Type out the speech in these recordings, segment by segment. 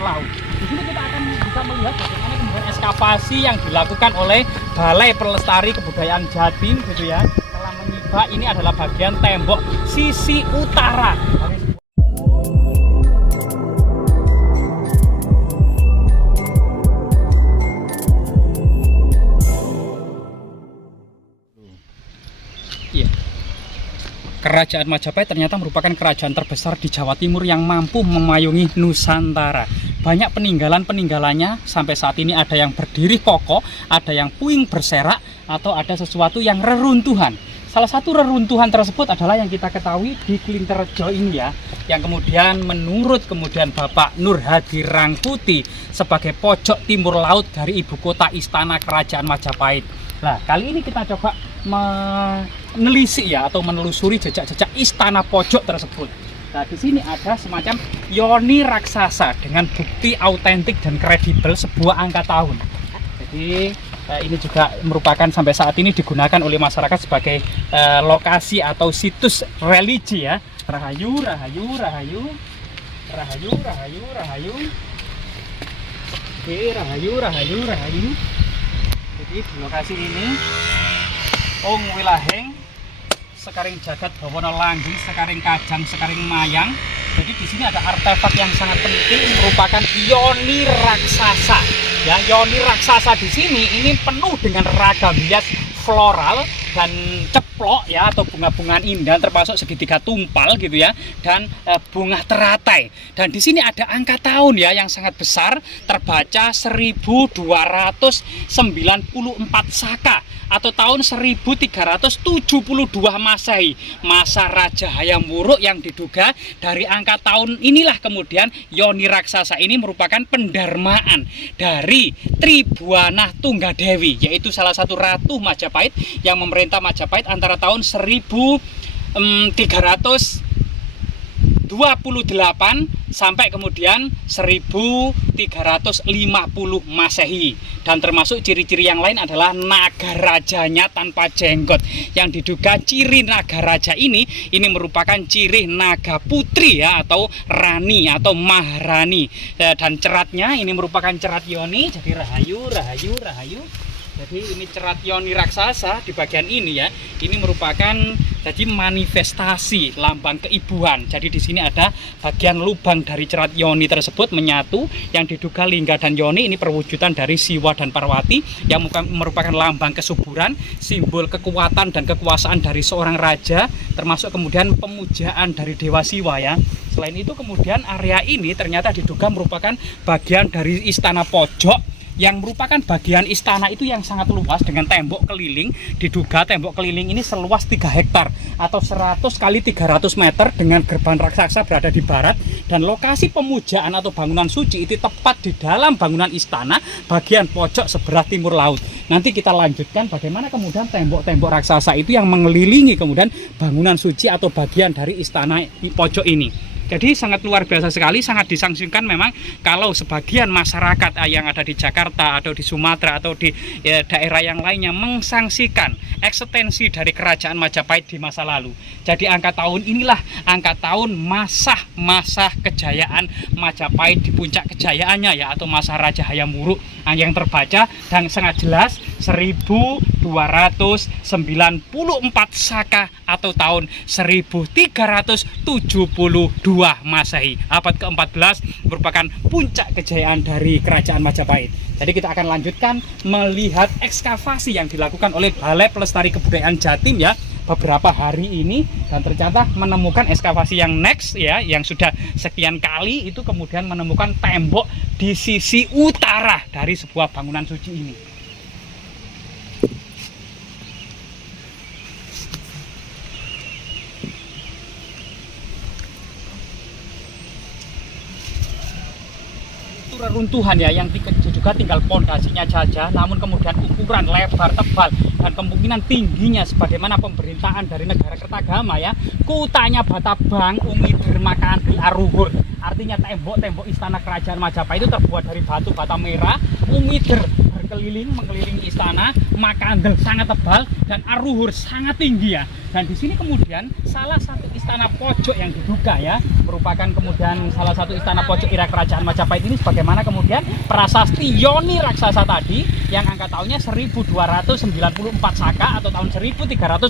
timur laut. Di sini kita akan bisa melihat bagaimana kemudian ekskavasi yang dilakukan oleh Balai Pelestari Kebudayaan Jatim gitu ya. Telah menyibak ini adalah bagian tembok sisi utara dari Kerajaan Majapahit ternyata merupakan kerajaan terbesar di Jawa Timur yang mampu memayungi Nusantara. Banyak peninggalan-peninggalannya sampai saat ini ada yang berdiri kokoh, ada yang puing berserak, atau ada sesuatu yang reruntuhan. Salah satu reruntuhan tersebut adalah yang kita ketahui di Klinterjo ini ya, yang kemudian menurut Bapak Nur Hadi Rangkuti sebagai pojok timur laut dari ibu kota istana kerajaan Majapahit. Nah, kali ini kita coba menelisik ya atau menelusuri jejak-jejak istana pojok tersebut. Nah, di sini ada semacam yoni raksasa dengan bukti autentik dan kredibel sebuah angka tahun. Jadi ini juga merupakan sampai saat ini digunakan oleh masyarakat sebagai lokasi atau situs religi ya. Rahayu, rahayu, rahayu, rahayu, rahayu, rahayu. Oke, rahayu, rahayu, rahayu. Jadi di lokasi ini Ong Wilaheng, Sekaring Jagat Bawana Langgeng, Sekaring Kajang, Sekaring Mayang. Jadi di sini ada artefak yang sangat penting merupakan yoni raksasa. Ya, yoni raksasa di sini ini penuh dengan ragam hias floral dan ceplok ya atau bunga-bungaan indah termasuk segitiga tumpal gitu ya dan bunga teratai. Dan di sini ada angka tahun ya yang sangat besar terbaca 1294 Saka atau tahun 1372 Masehi, masa Raja Hayam Wuruk yang diduga dari angka tahun inilah kemudian yoni raksasa ini merupakan pendarmaan dari Tribuana Tunggadewi, yaitu salah satu ratu Majapahit yang memerintah Majapahit antara tahun 1328 sampai kemudian 1350 Masehi. Dan termasuk ciri-ciri yang lain adalah naga rajanya tanpa jenggot, yang diduga ciri naga raja ini merupakan ciri naga putri ya atau rani atau maharani. Dan ceratnya ini merupakan cerat yoni, jadi rahayu, rahayu, rahayu. Jadi ini cerat yoni raksasa di bagian ini ya. Ini merupakan jadi manifestasi lambang keibuan. Jadi di sini ada bagian lubang dari cerat yoni tersebut menyatu yang diduga lingga dan yoni ini perwujudan dari Siwa dan Parwati yang merupakan lambang kesuburan, simbol kekuatan dan kekuasaan dari seorang raja, termasuk kemudian pemujaan dari Dewa Siwa ya. Selain itu kemudian area ini ternyata diduga merupakan bagian dari istana pojok yang merupakan bagian istana itu yang sangat luas dengan tembok keliling. Diduga tembok keliling ini seluas 3 hektar atau 100 kali 300 meter dengan gerbang raksasa berada di barat, dan lokasi pemujaan atau bangunan suci itu tepat di dalam bangunan istana bagian pojok sebelah timur laut. Nanti kita lanjutkan bagaimana kemudian tembok-tembok raksasa itu yang mengelilingi kemudian bangunan suci atau bagian dari istana pojok ini. Jadi sangat luar biasa sekali, sangat disangsikan memang kalau sebagian masyarakat yang ada di Jakarta atau di Sumatera atau di daerah yang lainnya mengsangsikan ekstensi dari kerajaan Majapahit di masa lalu. Jadi angka tahun inilah angka tahun masa kejayaan Majapahit di puncak kejayaannya ya atau masa Raja Hayam Wuruk yang terbaca dan sangat jelas 1294 Saka atau tahun 1372 Masehi. Abad ke-14 merupakan puncak kejayaan dari kerajaan Majapahit. Jadi kita akan lanjutkan melihat ekskavasi yang dilakukan oleh Balai Pelestari Kebudayaan Jatim ya beberapa hari ini, dan ternyata menemukan ekskavasi yang next ya yang sudah sekian kali itu kemudian menemukan tembok di sisi utara dari sebuah bangunan suci ini. Reruntuhan ya yang juga tinggal pondasinya saja, namun kemudian ukuran lebar tebal dan kemungkinan tingginya sebagaimana pemerintahan dari negara Kertagama ya, kutanya Batabang Umidir Makandil Aruhur. Artinya tembok-tembok istana kerajaan Majapahit itu terbuat dari batu bata merah, Umidir mengelilingi istana, Makandil sangat tebal, dan Aruhur sangat tinggi ya. Dan di sini kemudian salah satu istana istana pojok yang diduga ya merupakan kemudian salah satu istana pojok era kerajaan Majapahit ini, sebagaimana kemudian prasasti Yoni Raksasa tadi yang angka tahunnya 1294 Saka atau tahun 1372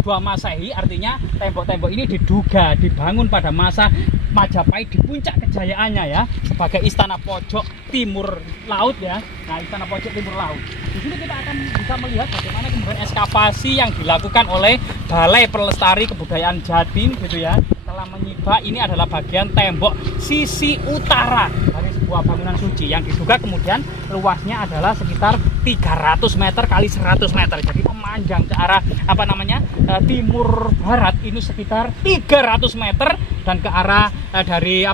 Masehi. Artinya tembok-tembok ini diduga dibangun pada masa Majapahit di puncak kejayaannya ya, sebagai istana pojok timur laut ya. Nah, istana pojok timur laut. Di sini kita akan bisa melihat bagaimana kemudian ekskavasi yang dilakukan oleh Balai Pelestari Kebudayaan Jatim gitu ya, telah menyibak ini adalah bagian tembok sisi utara dari sebuah bangunan suci yang diduga kemudian luasnya adalah sekitar 300 meter kali 100 meter. Jadi memanjang ke arah timur barat ini sekitar 300 meter dan ke arah dari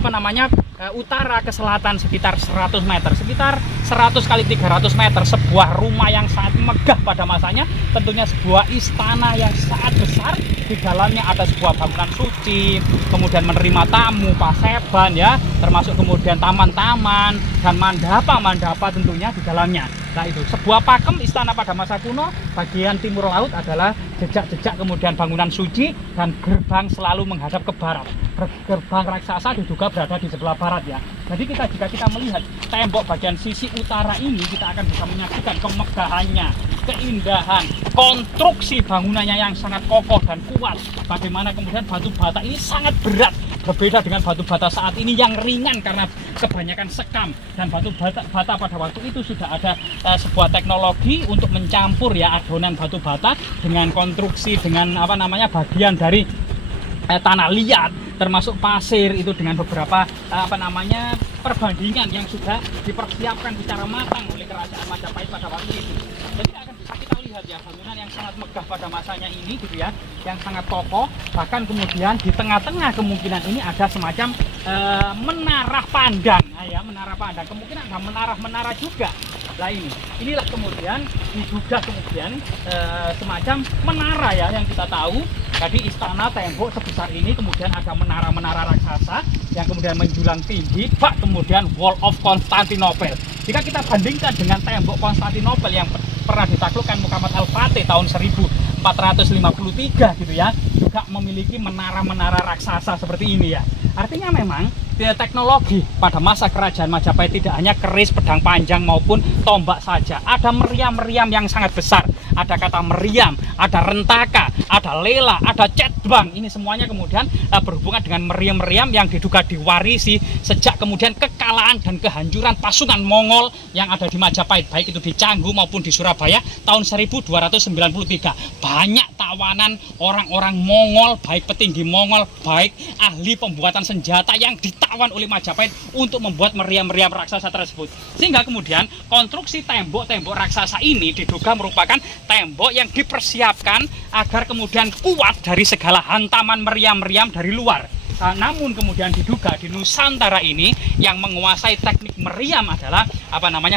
utara ke selatan sekitar 100 meter, sekitar 100 kali 300 meter. Sebuah rumah yang sangat megah pada masanya, tentunya sebuah istana yang sangat besar. Di dalamnya ada sebuah bangunan suci, kemudian menerima tamu, paseban ya, termasuk kemudian taman-taman dan mandapa tentunya di dalamnya. Nah, itu sebuah pakem istana pada masa kuno. Bagian timur laut adalah jejak-jejak kemudian bangunan suci dan gerbang selalu menghadap ke barat. Gerbang raksasa diduga berada di sebelah barat ya. Jadi jika kita melihat tembok bagian sisi utara ini, kita akan bisa menyaksikan kemegahannya, keindahan, konstruksi bangunannya yang sangat kokoh dan kuat. Bagaimana kemudian batu bata ini sangat berat, berbeda dengan batu bata saat ini yang ringan karena kebanyakan sekam. Dan batu bata pada waktu itu sudah ada sebuah teknologi untuk mencampur ya adonan batu bata dengan konstruksi, dengan bagian dari tanah liat, termasuk pasir itu dengan beberapa perbandingan yang sudah dipersiapkan secara matang oleh kerajaan Majapahit pada waktu itu. Jadi akan bisa kita lihat ya bangunan yang sangat megah pada masanya ini gitu ya, yang sangat kokoh. Bahkan kemudian di tengah-tengah kemungkinan ini ada semacam menara pandang. Nah, ya, menara pandang, kemungkinan ada menara juga. Nah, inilah kemudian diduga kemudian semacam menara ya, yang kita tahu tadi istana tembok sebesar ini kemudian ada menara-menara raksasa yang kemudian menjulang tinggi, bak kemudian Wall of Constantinople. Jika kita bandingkan dengan tembok Konstantinopel yang pernah ditaklukkan Muhammad Al-Fatih tahun 1453 gitu ya, juga memiliki menara-menara raksasa seperti ini ya. Artinya memang teknologi pada masa kerajaan Majapahit tidak hanya keris, pedang panjang maupun tombak saja. Ada meriam-meriam yang sangat besar. Ada kata meriam, ada rentaka, ada lela, ada cetbang. Ini semuanya kemudian berhubungan dengan meriam-meriam yang diduga diwarisi sejak kemudian kekalahan dan kehancuran pasukan Mongol yang ada di Majapahit, baik itu di Canggu maupun di Surabaya tahun 1293. Banyak tawanan orang-orang Mongol, baik petinggi Mongol, baik ahli pembuatan senjata yang ditawan oleh Majapahit untuk membuat meriam-meriam raksasa tersebut. Sehingga kemudian konstruksi tembok-tembok raksasa ini diduga merupakan tembok yang dipersiapkan agar kemudian kuat dari segala hantaman meriam-meriam dari luar. Namun kemudian diduga di Nusantara ini yang menguasai teknik meriam adalah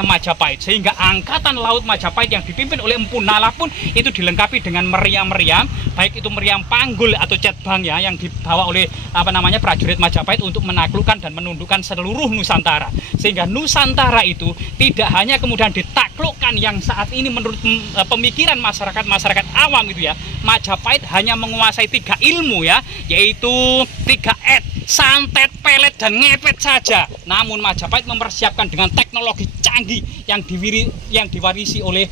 Majapahit, sehingga angkatan laut Majapahit yang dipimpin oleh Empu Nala pun itu dilengkapi dengan meriam-meriam, baik itu meriam panggul atau cetbang ya, yang dibawa oleh prajurit Majapahit untuk menaklukkan dan menundukkan seluruh Nusantara. Sehingga Nusantara itu tidak hanya kemudian ditaklukkan yang saat ini menurut pemikiran masyarakat awam itu ya, Majapahit hanya menguasai 3 ilmu ya, yaitu 3 santet, pelet, dan ngepet saja. Namun Majapahit mempersiapkan dengan teknologi canggih yang diwarisi oleh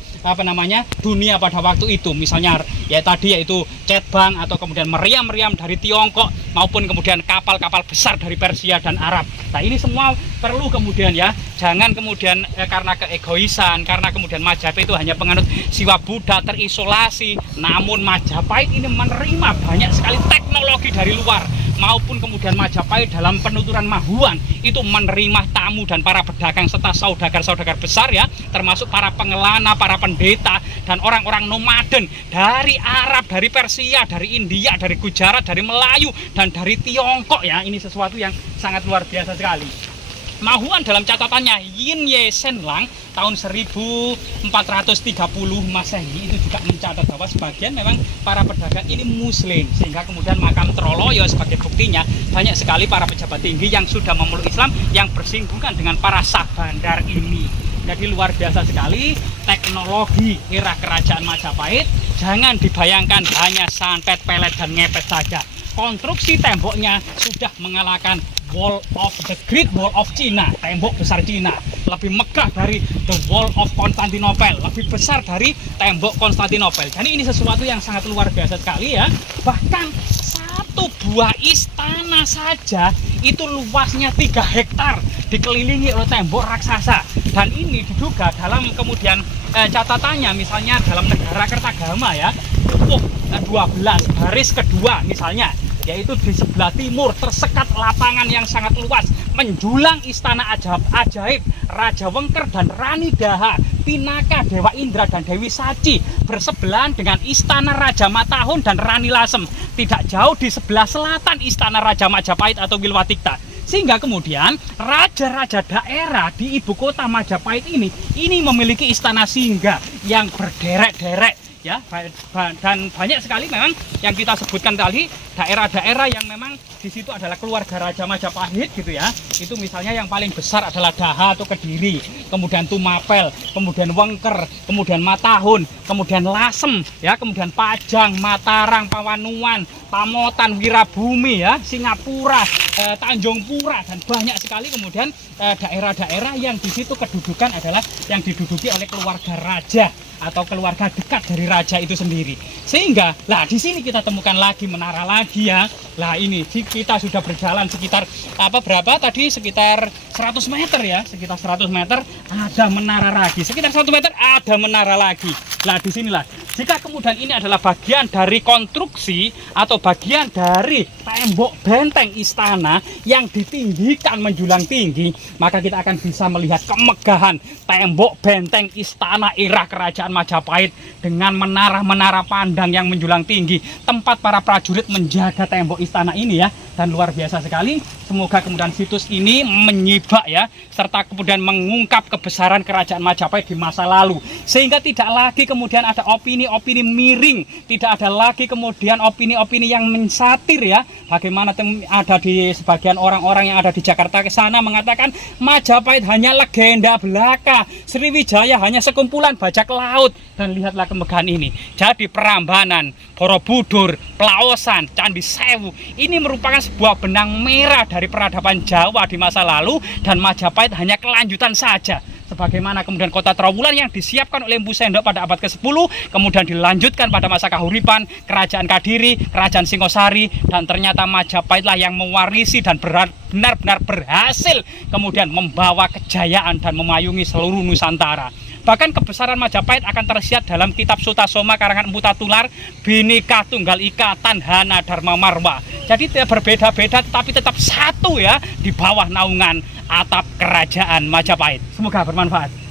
dunia pada waktu itu. Misalnya yaitu cetbang atau kemudian meriam-meriam dari Tiongkok maupun kemudian kapal-kapal besar dari Persia dan Arab. Nah, ini semua perlu kemudian ya, jangan kemudian karena keegoisan, karena kemudian Majapahit itu hanya penganut siwa Buddha terisolasi. Namun Majapahit ini menerima banyak sekali teknologi dari luar, maupun kemudian Majapahit dalam penuturan Mahuan itu menerima tamu dan para pedagang serta saudagar-saudagar besar ya, termasuk para pengelana, para pendeta dan orang-orang nomaden dari Arab, dari Persia, dari India, dari Gujarat, dari Melayu dan dari Tiongkok ya. Ini sesuatu yang sangat luar biasa sekali. Mahuan dalam catatannya Yin Ye Sen Lang tahun 1430 Masehi itu juga mencatat bahwa sebagian memang para pedagang ini muslim, sehingga kemudian makam Troloyo sebagai buktinya banyak sekali para pejabat tinggi yang sudah memeluk Islam yang bersinggungan dengan para sah bandar ini. Jadi luar biasa sekali teknologi era kerajaan Majapahit. Jangan dibayangkan hanya santet, pelet, dan ngepet saja. konstruksi temboknya sudah mengalahkan Great Wall of China, tembok besar Cina. Lebih megah dari The Wall of Constantinople, lebih besar dari tembok Konstantinopel. Jadi ini sesuatu yang sangat luar biasa sekali ya. Bahkan satu buah istana saja itu luasnya 3 hektar, dikelilingi oleh tembok raksasa. Dan ini diduga dalam kemudian catatannya, misalnya dalam negara Kertagama ya, Puk 12 baris kedua misalnya, yaitu di sebelah timur tersekat lapangan yang sangat luas, menjulang istana ajaib Raja Wengker dan Rani Daha, Pinaka, Dewa Indra dan Dewi Saci, bersebelahan dengan istana Raja Matahun dan Rani Lasem. Tidak jauh di sebelah selatan istana Raja Majapahit atau Wilwatikta. Sehingga kemudian raja-raja daerah di ibu kota Majapahit ini memiliki istana singgah yang berderek-derek ya, dan banyak sekali memang yang kita sebutkan tadi daerah-daerah yang memang di situ adalah keluarga Raja Majapahit gitu ya. Itu misalnya yang paling besar adalah Daha atau Kediri, kemudian Tumapel, kemudian Wengker, kemudian Matahun, kemudian Lasem ya, kemudian Pajang, Mataram, Pawanuan, Pamotan, Wirabumi ya, Singapura, Tanjung Pura, dan banyak sekali kemudian daerah-daerah yang di situ kedudukan adalah yang diduduki oleh keluarga raja atau keluarga dekat dari raja itu sendiri. Sehingga lah di sini kita temukan lagi menara lagi ya. Lah ini kita sudah berjalan sekitar berapa tadi, sekitar 100 meter ya, sekitar 100 meter ada menara lagi, sekitar 1 meter ada menara lagi. Nah disinilah, jika kemudian ini adalah bagian dari konstruksi atau bagian dari tembok benteng istana yang ditinggikan menjulang tinggi, maka kita akan bisa melihat kemegahan tembok benteng istana era kerajaan Majapahit dengan menara-menara pandang yang menjulang tinggi, tempat para prajurit menjaga tembok istana ini ya. Dan luar biasa sekali. Semoga kemudian situs ini menyibak ya, serta kemudian mengungkap kebesaran kerajaan Majapahit di masa lalu, sehingga tidak lagi kemudian ada opini-opini miring, tidak ada lagi kemudian opini-opini yang mensatir ya. Bagaimana ada di sebagian orang-orang yang ada di Jakarta ke sana mengatakan Majapahit hanya legenda belaka, Sriwijaya hanya sekumpulan bajak laut. Dan lihatlah kemegahan ini. Jadi Prambanan, Borobudur, Plaosan, Candi Sewu ini merupakan sebuah benang merah dari peradaban Jawa di masa lalu, dan Majapahit hanya kelanjutan saja. Sebagaimana kemudian kota Trowulan yang disiapkan oleh Empu Sendok pada abad ke-10, kemudian dilanjutkan pada masa Kahuripan, Kerajaan Kadiri, Kerajaan Singosari, dan ternyata Majapahitlah yang mewarisi dan benar-benar berhasil kemudian membawa kejayaan dan memayungi seluruh Nusantara. Bahkan kebesaran Majapahit akan tersirat dalam kitab Sutasoma karangan Empu Tatular, Bhinneka Tunggal Ika Tandhana Dharma Marwa. Jadi tidak berbeda-beda tetapi tetap satu ya, di bawah naungan atap kerajaan Majapahit. Semoga bermanfaat.